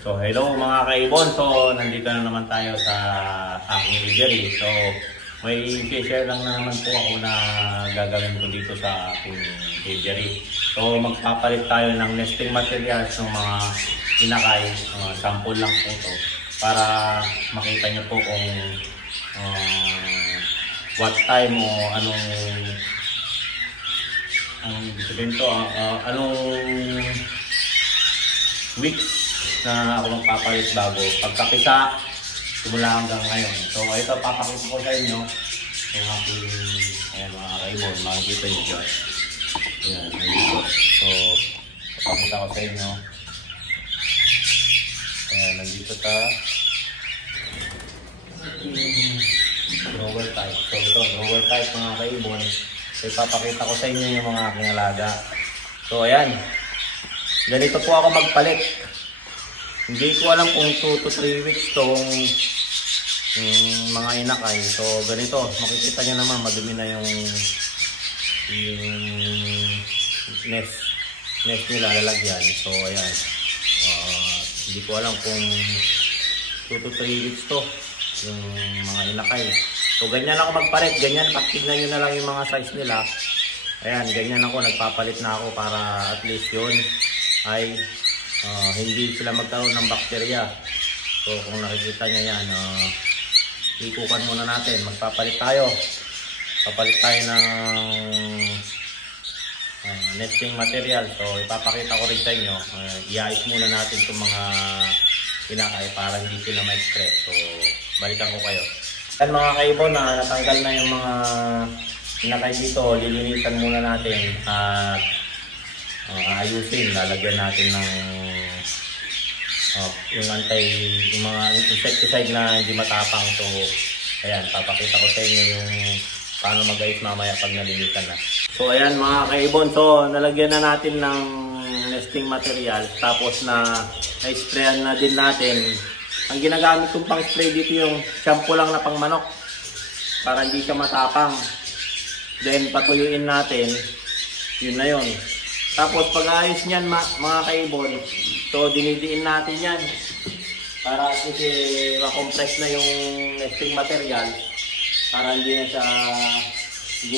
So hello mga kaibon, so nandito na naman tayo sa aking aviary. So may share lang na naman po ako na gagawin ko dito sa aking aviary. So magpapalit tayo ng nesting materials ng mga inakay, sample lang po to para makita nyo po kung what time o anong weeks na ako magpapalit bago pagkapisa simula hanggang ngayon. So ito papakita ko sa inyo yung aking mga kaibon, makikita nyo dyan. Ayan, so papakita ko sa inyo. Ayan, nandito sa grower type. So ito, grower type mga kaibon. So ipapakita ko sa inyo yung mga aking alaga. So ayan, ganito po ako magpalit. Hindi ko alam kung 2 to 3 weeks tong mga inakay. So ganito, makikita nyo naman madumi na yung nest nila lalagyan. So ayan, hindi ko alam kung 2 to 3 weeks to yung mga inakay. So ganyan ako magpalit, ganyan, tignan nyo na lang yung mga size nila. Ayan, ganyan ako, nagpapalit na ako para at least yun ay hindi sila magkaroon ng bakterya. So kung nakikita nyo yan, ikukan muna natin, magpapalit tayo. Papalit tayo ng nesting material. So ipapakita ko rin sa inyo, i-ice muna natin itong mga inakay para hindi sila ma-stress. So balikan ko kayo. Yan mga kaibon, natanggal na yung mga inakay dito, lilinisan muna natin at ayusin, lalagyan natin ng yung mga insecticide na hindi matapang. So ayan, papakita ko sa inyo yung paano mag-ayos mamaya pag nalinisan na. So ayan mga kaibon, so nalagyan na natin ng nesting material, tapos na-sprayan na din natin. Ang ginagamit kong pang spray dito yung shampoo lang na pang manok para hindi siya matapang. Then patuyuin natin, yun na yun. Tapos pag-ayos niyan mga kaibon, so dinidiin natin yan para kasi ma-compress na yung nesting material para hindi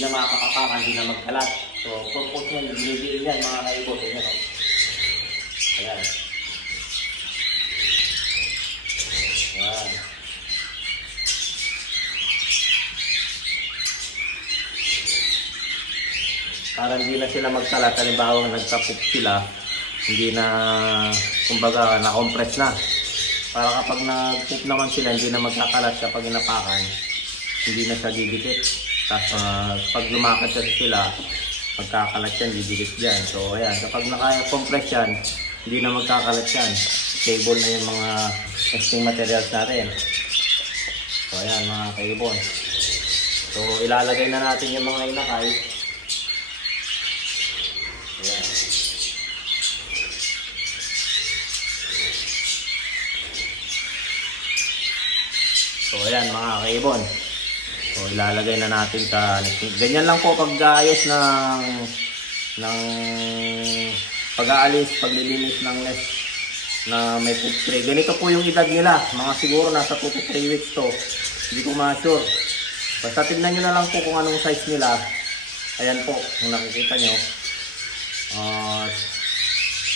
na makakapakan, hindi na magkalat. So purpose niyan, dinidiin yan mga kaibon. Ayan. Ayan. Para hindi na sila magkalat. Halimbawa nagka-poop sila, hindi na, kumbaga, na-compress na. Para kapag nag-poop naman sila, hindi na magkakalat kapag inapakan, hindi na siya didikit. Tapos pag lumakad sila, magkakalat yan, didikit yan. So ayan, kapag naka-compress yan, hindi na magkakalat yan. Stable na yung mga nesting materials natin. So ayan mga kaibon. So ilalagay na natin yung mga inakay. Ayan. So ayan mga kaibon. So ilalagay na natin sa ganyan lang po pag-aayos ng pag-aalis, paglilinis ng nest na may poop tray. Ganito po yung edad nila. Mga siguro nasa 2 to 3 weeks to. Hindi ko ma-sure. Basta tignan nyo na lang po kung anong size nila. Ayan po, kung nakikita nyo.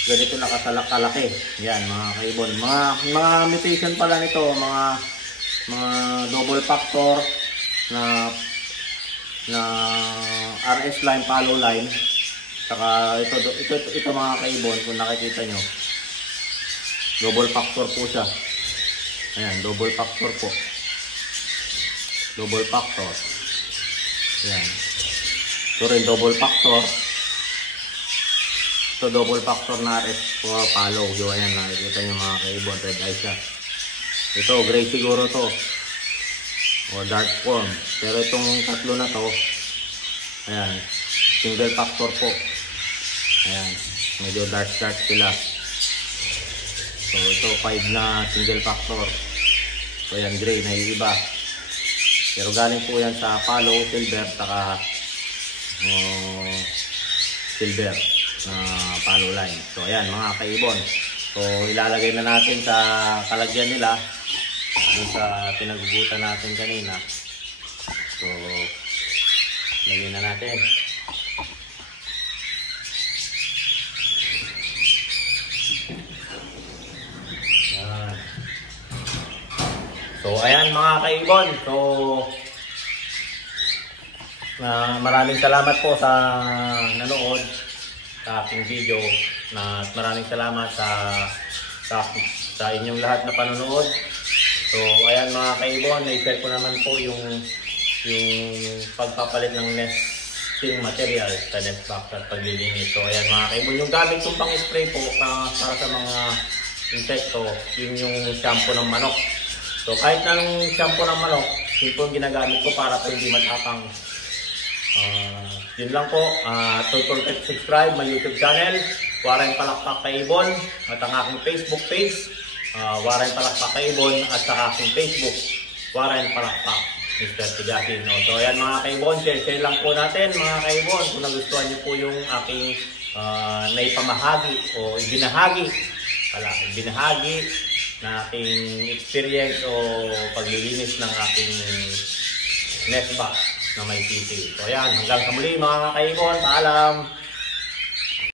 Ganito nakakalaki. Yan mga kaibon. Mga mutation pala nito, mga double factor na RS line, follow line. Saka ito mga kaibon, kung nakikita nyo, double factor po siya. Ayan, double factor po. Double factor. Ayan. Ito rin double factor. Ito double factor na RS for follow. Yung ayan, nakikita nyo mga kaibon, red eye siya. Ito, gray siguro to. O dark form. Pero itong tatlo na to, ayan, single factor po. Ayan, medyo dark sila. So ito 5 na single factor. So ayan, gray na yung iba. Pero galing po yan sa follow, silver, saka silver na follow line. So ayan mga kaibon. So ilalagay na natin sa kalagyan nila dun sa pinagugutan natin kanina. So lagyan na natin. So ayan mga kaibon. So maraming salamat po sa nanood sa aking video, na maraming salamat sa inyong lahat na panonood. So ayan mga kaibon, na-share ko naman po yung pagpapalit ng nesting material sa nest box at paglilinis. So ayan mga kaibon, yung gamit kong pang-spray po para sa mga insekto, yun yung shampoo ng manok. So kahit anong shampoo ng manok, yun po yung ginagamit ko para po hindi matapang. Yun lang po. Don't forget to subscribe my YouTube channel, Waray Palakpak Kaibon, at ang aking Facebook page, Waray Palakpak Kaibon, at sa aking Facebook, Waray Palakpak Mr. Tigasin. So ayan mga kaibon, share lang po natin mga kaibon kung nagustuhan niyo po yung aking naipamahagi o ibinahagi na aking experience o paglilinis ng aking nest box na may sisig. So ayan, hanggang sa muli mga kaibon, paalam!